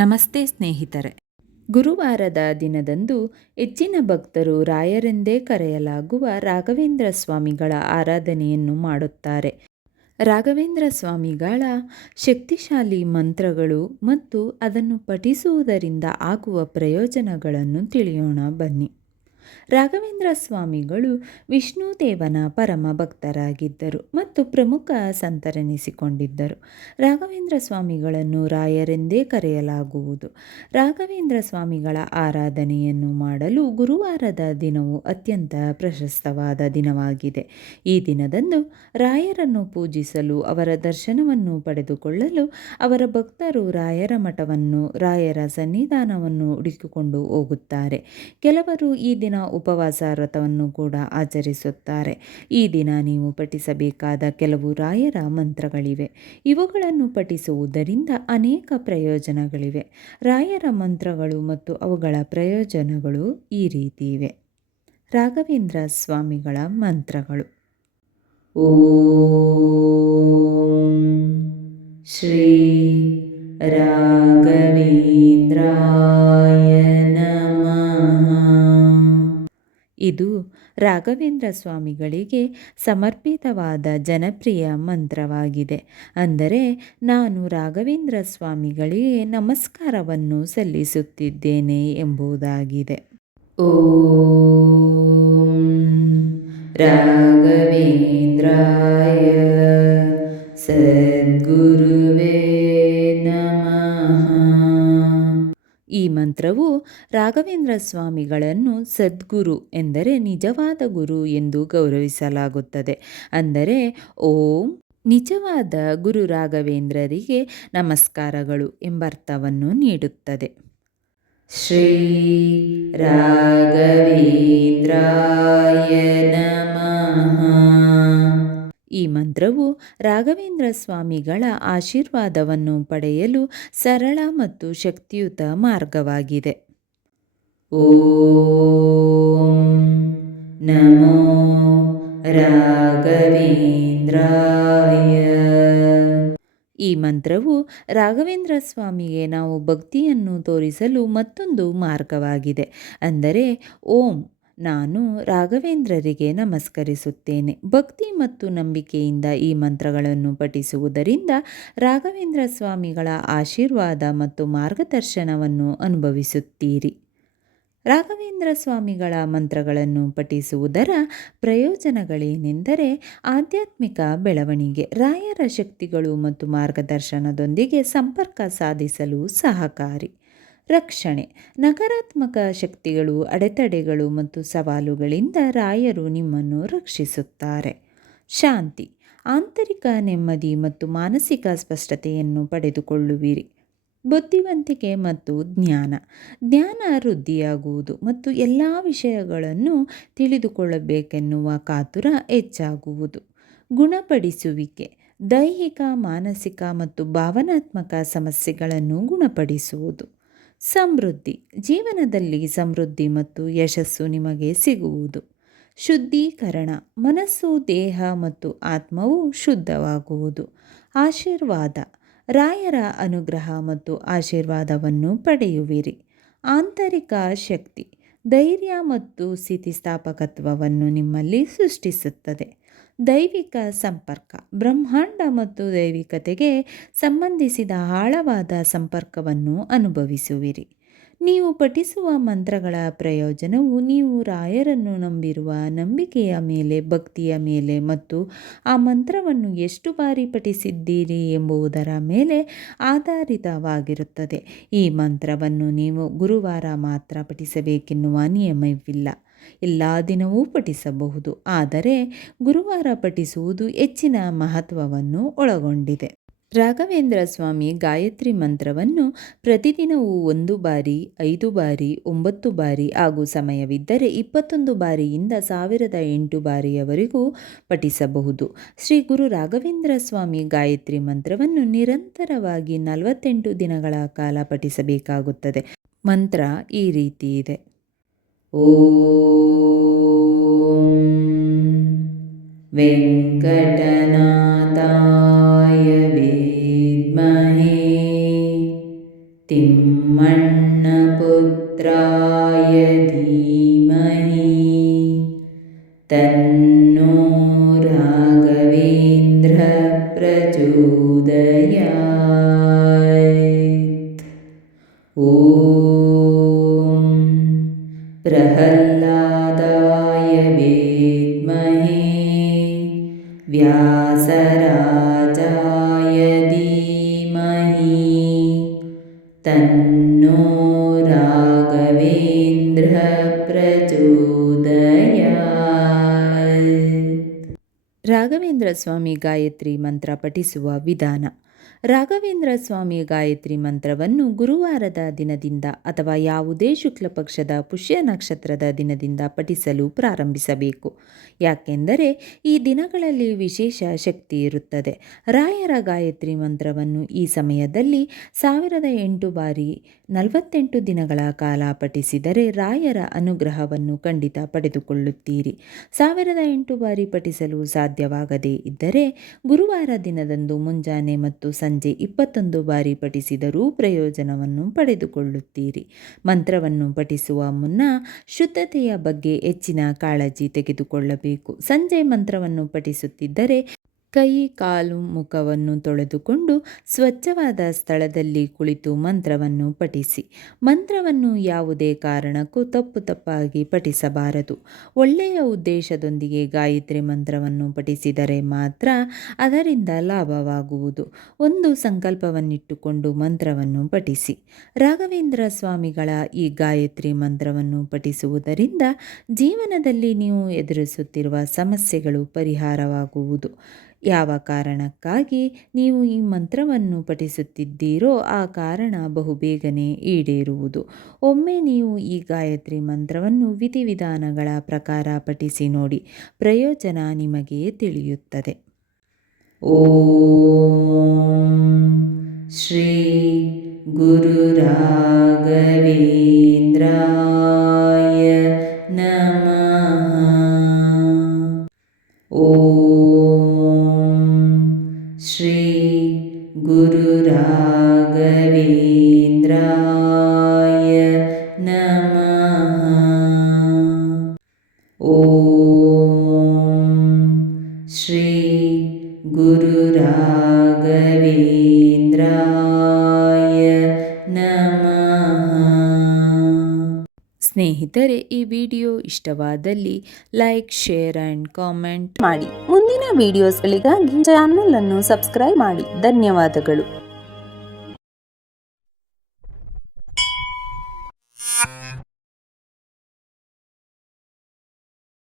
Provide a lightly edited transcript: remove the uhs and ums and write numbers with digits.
ನಮಸ್ತೆ ಸ್ನೇಹಿತರೆ. ಗುರುವಾರದ ದಿನದಂದು ಹೆಚ್ಚಿನ ಭಕ್ತರು ರಾಯರೆಂದೇ ಕರೆಯಲಾಗುವ ರಾಘವೇಂದ್ರ ಸ್ವಾಮಿಗಳ ಆರಾಧನೆಯನ್ನು ಮಾಡುತ್ತಾರೆ. ರಾಘವೇಂದ್ರ ಸ್ವಾಮಿಗಳ ಶಕ್ತಿಶಾಲಿ ಮಂತ್ರಗಳು ಮತ್ತು ಅದನ್ನು ಪಠಿಸುವುದರಿಂದ ಆಗುವ ಪ್ರಯೋಜನಗಳನ್ನು ತಿಳಿಯೋಣ ಬನ್ನಿ. ರಾಘವೇಂದ್ರ ಸ್ವಾಮಿಗಳು ವಿಷ್ಣುದೇವನ ಪರಮ ಭಕ್ತರಾಗಿದ್ದರು ಮತ್ತು ಪ್ರಮುಖ ಸಂತರೆನಿಸಿಕೊಂಡಿದ್ದರು. ರಾಘವೇಂದ್ರ ಸ್ವಾಮಿಗಳನ್ನು ರಾಯರೆಂದೇ ಕರೆಯಲಾಗುವುದು. ರಾಘವೇಂದ್ರ ಸ್ವಾಮಿಗಳ ಆರಾಧನೆಯನ್ನು ಮಾಡಲು ಗುರುವಾರದ ದಿನವು ಅತ್ಯಂತ ಪ್ರಶಸ್ತವಾದ ದಿನವಾಗಿದೆ. ಈ ದಿನದಂದು ರಾಯರನ್ನು ಪೂಜಿಸಲು, ಅವರ ದರ್ಶನವನ್ನು ಪಡೆದುಕೊಳ್ಳಲು ಅವರ ಭಕ್ತರು ರಾಯರ ಮಠವನ್ನು, ರಾಯರ ಸನ್ನಿಧಾನವನ್ನು ಹುಡುಕಿಕೊಂಡು ಹೋಗುತ್ತಾರೆ. ಕೆಲವರು ಈ ದಿನ ಉಪವಾಸ ವ್ರತವನ್ನು ಕೂಡ ಆಚರಿಸುತ್ತಾರೆ. ಈ ದಿನ ನೀವು ಪಠಿಸಬೇಕಾದ ಕೆಲವು ರಾಯರ ಮಂತ್ರಗಳಿವೆ. ಇವುಗಳನ್ನು ಪಠಿಸುವುದರಿಂದ ಅನೇಕ ಪ್ರಯೋಜನಗಳಿವೆ. ರಾಯರ ಮಂತ್ರಗಳು ಮತ್ತು ಅವುಗಳ ಪ್ರಯೋಜನಗಳು ಈ ರೀತಿ ಇವೆ. ರಾಘವೇಂದ್ರ ಸ್ವಾಮಿಗಳ ಮಂತ್ರಗಳು. ಓಂ ಶ್ರೀ ರಾಘವೇಂದ್ರಾಯ ನಮಃ. ಇದು ರಾಘವೇಂದ್ರ ಸ್ವಾಮಿಗಳಿಗೆ ಸಮರ್ಪಿತವಾದ ಜನಪ್ರಿಯ ಮಂತ್ರವಾಗಿದೆ. ಅಂದರೆ, ನಾನು ರಾಘವೇಂದ್ರ ಸ್ವಾಮಿಗಳಿಗೆ ನಮಸ್ಕಾರವನ್ನು ಸಲ್ಲಿಸುತ್ತಿದ್ದೇನೆ ಎಂಬುದಾಗಿದೆ. ಓಂ ರಾಘವೇಂದ್ರಾಯ ಸದ್ಗುರುವೇ ನಮಃ. ಈ ಮಂತ್ರವು ರಾಘವೇಂದ್ರ ಸ್ವಾಮಿಗಳನ್ನು ಸದ್ಗುರು ಎಂದರೆ ನಿಜವಾದ ಗುರು ಎಂದು ಗೌರವಿಸಲಾಗುತ್ತದೆ. ಅಂದರೆ, ಓಂ ನಿಜವಾದ ಗುರು ರಾಘವೇಂದ್ರರಿಗೆ ನಮಸ್ಕಾರಗಳು ಎಂಬರ್ಥವನ್ನು ನೀಡುತ್ತದೆ. ಶ್ರೀ ರಾಘವೇಂದ್ರಾಯ ನಮಃ. ಈ ಮಂತ್ರವು ರಾಘವೇಂದ್ರ ಸ್ವಾಮಿಗಳ ಆಶೀರ್ವಾದವನ್ನು ಪಡೆಯಲು ಸರಳ ಮತ್ತು ಶಕ್ತಿಯುತ ಮಾರ್ಗವಾಗಿದೆ. ಓಂ ನಮೋ ರಾಘವೇಂದ್ರಾಯ. ಈ ಮಂತ್ರವು ರಾಘವೇಂದ್ರ ಸ್ವಾಮಿಗೆ ನಾವು ಭಕ್ತಿಯನ್ನು ತೋರಿಸಲು ಮತ್ತೊಂದು ಮಾರ್ಗವಾಗಿದೆ. ಅಂದರೆ, ಓಂ ನಾನು ರಾಘವೇಂದ್ರರಿಗೆ ನಮಸ್ಕರಿಸುತ್ತೇನೆ. ಭಕ್ತಿ ಮತ್ತು ನಂಬಿಕೆಯಿಂದ ಈ ಮಂತ್ರಗಳನ್ನು ಪಠಿಸುವುದರಿಂದ ರಾಘವೇಂದ್ರ ಸ್ವಾಮಿಗಳ ಆಶೀರ್ವಾದ ಮತ್ತು ಮಾರ್ಗದರ್ಶನವನ್ನು ಅನುಭವಿಸುತ್ತೀರಿ. ರಾಘವೇಂದ್ರ ಸ್ವಾಮಿಗಳ ಮಂತ್ರಗಳನ್ನು ಪಠಿಸುವುದರ ಪ್ರಯೋಜನಗಳೇನೆಂದರೆ, ಆಧ್ಯಾತ್ಮಿಕ ಬೆಳವಣಿಗೆ, ರಾಯರ ಶಕ್ತಿಗಳು ಮತ್ತು ಮಾರ್ಗದರ್ಶನದೊಂದಿಗೆ ಸಂಪರ್ಕ ಸಾಧಿಸಲು ಸಹಕಾರಿ. ರಕ್ಷಣೆ, ನಕಾರಾತ್ಮಕ ಶಕ್ತಿಗಳು, ಅಡೆತಡೆಗಳು ಮತ್ತು ಸವಾಲುಗಳಿಂದ ರಾಯರು ನಿಮ್ಮನ್ನು ರಕ್ಷಿಸುತ್ತಾರೆ. ಶಾಂತಿ, ಆಂತರಿಕ ನೆಮ್ಮದಿ ಮತ್ತು ಮಾನಸಿಕ ಸ್ಪಷ್ಟತೆಯನ್ನು ಪಡೆದುಕೊಳ್ಳುವಿರಿ. ಬುದ್ಧಿವಂತಿಕೆ ಮತ್ತು ಜ್ಞಾನ ವೃದ್ಧಿಯಾಗುವುದು ಮತ್ತು ಎಲ್ಲ ವಿಷಯಗಳನ್ನು ತಿಳಿದುಕೊಳ್ಳಬೇಕೆನ್ನುವ ಕಾತುರ ಹೆಚ್ಚಾಗುವುದು. ಗುಣಪಡಿಸುವಿಕೆ, ದೈಹಿಕ, ಮಾನಸಿಕ ಮತ್ತು ಭಾವನಾತ್ಮಕ ಸಮಸ್ಯೆಗಳನ್ನು ಗುಣಪಡಿಸುವುದು. ಸಮೃದ್ಧಿ, ಜೀವನದಲ್ಲಿ ಸಮೃದ್ಧಿ ಮತ್ತು ಯಶಸ್ಸು ನಿಮಗೆ ಸಿಗುವುದು. ಶುದ್ಧೀಕರಣ, ಮನಸ್ಸು, ದೇಹ ಮತ್ತು ಆತ್ಮವು ಶುದ್ಧವಾಗುವುದು. ಆಶೀರ್ವಾದ, ರಾಯರ ಅನುಗ್ರಹ ಮತ್ತು ಆಶೀರ್ವಾದವನ್ನು ಪಡೆಯುವಿರಿ. ಆಂತರಿಕ ಶಕ್ತಿ, ಧೈರ್ಯ ಮತ್ತು ಸ್ಥಿತಿಸ್ಥಾಪಕತ್ವವನ್ನು ನಿಮ್ಮಲ್ಲಿ ಸೃಷ್ಟಿಸುತ್ತದೆ. ದೈವಿಕ ಸಂಪರ್ಕ, ಬ್ರಹ್ಮಾಂಡ ಮತ್ತು ದೈವಿಕತೆಗೆ ಸಂಬಂಧಿಸಿದ ಆಳವಾದ ಸಂಪರ್ಕವನ್ನು ಅನುಭವಿಸುವಿರಿ. ನೀವು ಪಠಿಸುವ ಮಂತ್ರಗಳ ಪ್ರಯೋಜನವು ನೀವು ರಾಯರನ್ನು ನಂಬಿರುವ ನಂಬಿಕೆಯ ಮೇಲೆ, ಭಕ್ತಿಯ ಮೇಲೆ ಮತ್ತು ಆ ಮಂತ್ರವನ್ನು ಎಷ್ಟು ಬಾರಿ ಪಠಿಸಿದ್ದೀರಿ ಎಂಬುದರ ಮೇಲೆ ಆಧಾರಿತವಾಗಿರುತ್ತದೆ. ಈ ಮಂತ್ರವನ್ನು ನೀವು ಗುರುವಾರ ಮಾತ್ರ ಪಠಿಸಬೇಕೆನ್ನುವ ನಿಯಮವಿಲ್ಲ. ಎಲ್ಲ ದಿನವೂ ಪಠಿಸಬಹುದು, ಆದರೆ ಗುರುವಾರ ಪಠಿಸುವುದು ಹೆಚ್ಚಿನ ಮಹತ್ವವನ್ನು ಒಳಗೊಂಡಿದೆ. ರಾಘವೇಂದ್ರ ಸ್ವಾಮಿ ಗಾಯತ್ರಿ ಮಂತ್ರವನ್ನು ಪ್ರತಿದಿನವೂ 1 ಬಾರಿ, 5 ಬಾರಿ, 9 ಬಾರಿ ಹಾಗೂ ಸಮಯವಿದ್ದರೆ 21 ಬಾರಿಯಿಂದ 1008 ಬಾರಿಯವರೆಗೂ ಪಠಿಸಬಹುದು. ಶ್ರೀ ಗುರು ರಾಘವೇಂದ್ರ ಸ್ವಾಮಿ ಗಾಯತ್ರಿ ಮಂತ್ರವನ್ನು ನಿರಂತರವಾಗಿ 48 ದಿನಗಳ ಕಾಲ ಪಠಿಸಬೇಕಾಗುತ್ತದೆ. ಮಂತ್ರ ಈ ರೀತಿ ಇದೆ. ಓಂ ವೆಂಕಟನಾಥಾಯ ವಿದ್ಮಹೇ ತಿಮ್ಮ मण्णपुत्राय धीमहि तन्नो राघवेन्द्र प्रचोदयात्। ॐ प्रह्लादाय विद्महे व्यासराजाय धीमहि तन्नो राघवेन्द्र प्रचोदयात्। ರಾಘವೇಂದ್ರ ಸ್ವಾಮಿ ಗಾಯತ್ರಿ ಮಂತ್ರ ಪಠಿಸುವ ವಿಧಾನ. ರಾಘವೇಂದ್ರ ಸ್ವಾಮಿ ಗಾಯತ್ರಿ ಮಂತ್ರವನ್ನು ಗುರುವಾರದ ದಿನದಿಂದ ಅಥವಾ ಯಾವುದೇ ಶುಕ್ಲ ಪಕ್ಷದ ಪುಷ್ಯ ನಕ್ಷತ್ರದ ದಿನದಿಂದ ಪಠಿಸಲು ಪ್ರಾರಂಭಿಸಬೇಕು. ಯಾಕೆಂದರೆ ಈ ದಿನಗಳಲ್ಲಿ ವಿಶೇಷ ಶಕ್ತಿ ಇರುತ್ತದೆ. ರಾಯರ ಗಾಯತ್ರಿ ಮಂತ್ರವನ್ನು ಈ ಸಮಯದಲ್ಲಿ 1008 ಬಾರಿ 48 ದಿನಗಳ ಕಾಲ ಪಠಿಸಿದರೆ ರಾಯರ ಅನುಗ್ರಹವನ್ನು ಖಂಡಿತ ಪಡೆದುಕೊಳ್ಳುತ್ತೀರಿ. 1008 ಬಾರಿ ಪಠಿಸಲು ಸಾಧ್ಯವಾಗದೇ ಇದ್ದರೆ ಗುರುವಾರ ದಿನದಂದು ಮುಂಜಾನೆ ಮತ್ತು ಸಂಜೆ 21 ಬಾರಿ ಪಠಿಸಿದರೂ ಪ್ರಯೋಜನವನ್ನು ಪಡೆದುಕೊಳ್ಳುತ್ತೀರಿ. ಮಂತ್ರವನ್ನು ಪಠಿಸುವ ಮುನ್ನ ಶುದ್ಧತೆಯ ಬಗ್ಗೆ ಹೆಚ್ಚಿನ ಕಾಳಜಿ ತೆಗೆದುಕೊಳ್ಳಬೇಕು. ಸಂಜೆ ಮಂತ್ರವನ್ನು ಪಠಿಸುತ್ತಿದ್ದರೆ ಕೈ, ಕಾಲು, ಮುಖವನ್ನು ತೊಳೆದುಕೊಂಡು ಸ್ವಚ್ಛವಾದ ಸ್ಥಳದಲ್ಲಿ ಕುಳಿತು ಮಂತ್ರವನ್ನು ಪಠಿಸಿ. ಮಂತ್ರವನ್ನು ಯಾವುದೇ ಕಾರಣಕ್ಕೂ ತಪ್ಪಾಗಿ ಪಠಿಸಬಾರದು. ಒಳ್ಳೆಯ ಉದ್ದೇಶದೊಂದಿಗೆ ಗಾಯತ್ರಿ ಮಂತ್ರವನ್ನು ಪಠಿಸಿದರೆ ಮಾತ್ರ ಅದರಿಂದ ಲಾಭವಾಗುವುದು. ಒಂದು ಸಂಕಲ್ಪವನ್ನಿಟ್ಟುಕೊಂಡು ಮಂತ್ರವನ್ನು ಪಠಿಸಿ. ರಾಘವೇಂದ್ರ ಸ್ವಾಮಿಗಳ ಈ ಗಾಯತ್ರಿ ಮಂತ್ರವನ್ನು ಪಠಿಸುವುದರಿಂದ ಜೀವನದಲ್ಲಿ ನೀವು ಎದುರಿಸುತ್ತಿರುವ ಸಮಸ್ಯೆಗಳು ಪರಿಹಾರವಾಗುವುದು. ಯಾವ ಕಾರಣಕ್ಕಾಗಿ ನೀವು ಈ ಮಂತ್ರವನ್ನು ಪಠಿಸುತ್ತಿದ್ದೀರೋ ಆ ಕಾರಣ ಬಹುಬೇಗನೆ ಈಡೇರುವುದು. ಒಮ್ಮೆ ನೀವು ಈ ಗಾಯತ್ರಿ ಮಂತ್ರವನ್ನು ವಿಧಿವಿಧಾನಗಳ ಪ್ರಕಾರ ಪಠಿಸಿ ನೋಡಿ, ಪ್ರಯೋಜನ ನಿಮಗೆ ತಿಳಿಯುತ್ತದೆ. ಓಂ ಶ್ರೀ ಗುರು ರಾಘವೇಂದ್ರಾಯ ನಮಃ. ಓಂ ಶ್ರೀ ಗುರು ರಾಘವೇಂದ್ರಾಯ ನಮಃ. ಓಂ ಶ್ರೀ ಗುರು ರಾಘವೇಂದ್ರಾಯ ನಮಃ. ಸ್ನೇಹಿತರೆ, ಈ ವಿಡಿಯೋ ಇಷ್ಟವಾದಲ್ಲಿ ಲೈಕ್, ಶೇರ್ ಆ್ಯಂಡ್ ಕಾಮೆಂಟ್ ಮಾಡಿ. ಮುಂದಿನ ವಿಡಿಯೋಸ್ಗಳಿಗಾಗಿ ಚಾನಲ್ ಅನ್ನು ಸಬ್ಸ್ಕ್ರೈಬ್ ಮಾಡಿ. ಧನ್ಯವಾದಗಳು.